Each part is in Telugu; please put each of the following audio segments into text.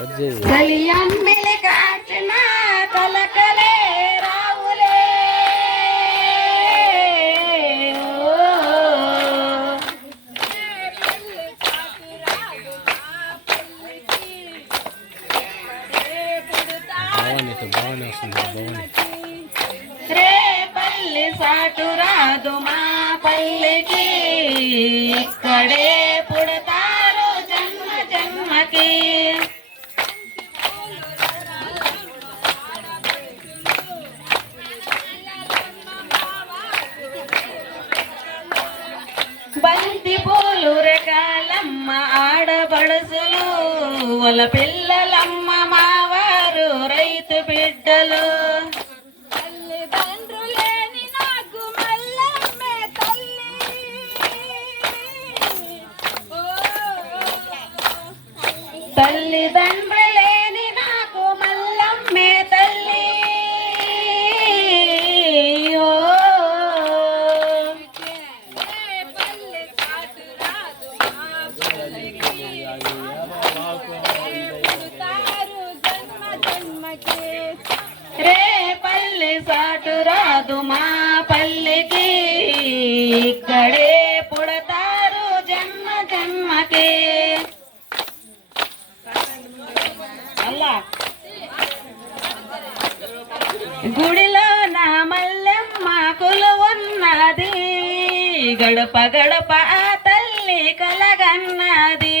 చలియమ్మిలి కాచిన కలకలే రావులే రే పల్లి సాటు రాదు మా పల్లికి ఇక్కడే పుడతారు జన్మ జన్మకి బంతి పూలు రకాలమ్మ ఆడబడుసులు వాళ్ళ పిల్లలమ్మ మావారు రైతు బిడ్డలు తల్లిదండ్రులేని నాకు మల్లమ్మే తల్లి రే పల్లి సాటు రాదు మా పల్లికి ఇక్కడే పుడతారు జన్మ జన్మకి గుడిలో నా మల్లెమ్మ కొలువున్నది గడప గడప ఆ తల్లి కలగన్నది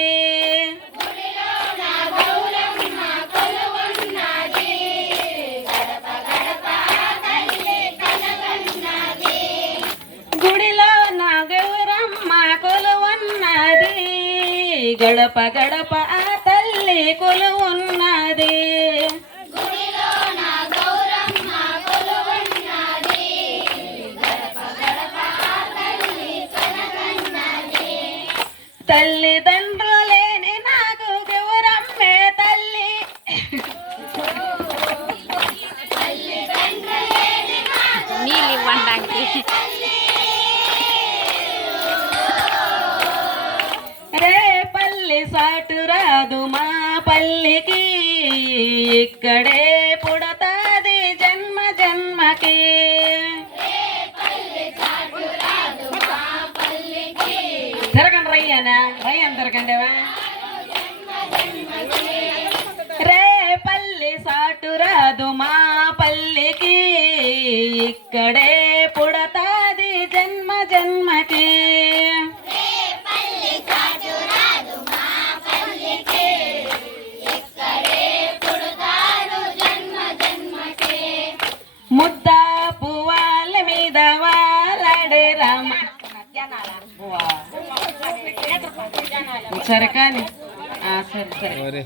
గుడిలో నా గౌరమ్మ కొలువున్నది గడప గడప ఆ తల్లి కొలువున్నది తల్లిదండ్రులేని నాకు గౌరమ్మే తల్లి నీళ్ళు ఇవ్వండి రే పల్లి సాటు రాదు మా పల్లికి ఇక్కడే పుడతాది జన్మ జన్మకి జరగండి రయ్యనా రయ్యని జరగండివా రే పల్లి సాటు రాదు మా పల్లికి ఇక్కడే పుడతాది జన్మ జన్మకి ముద్ద పువ్వాల మీద వాలాడే రామ సరే కానీ సరే సరే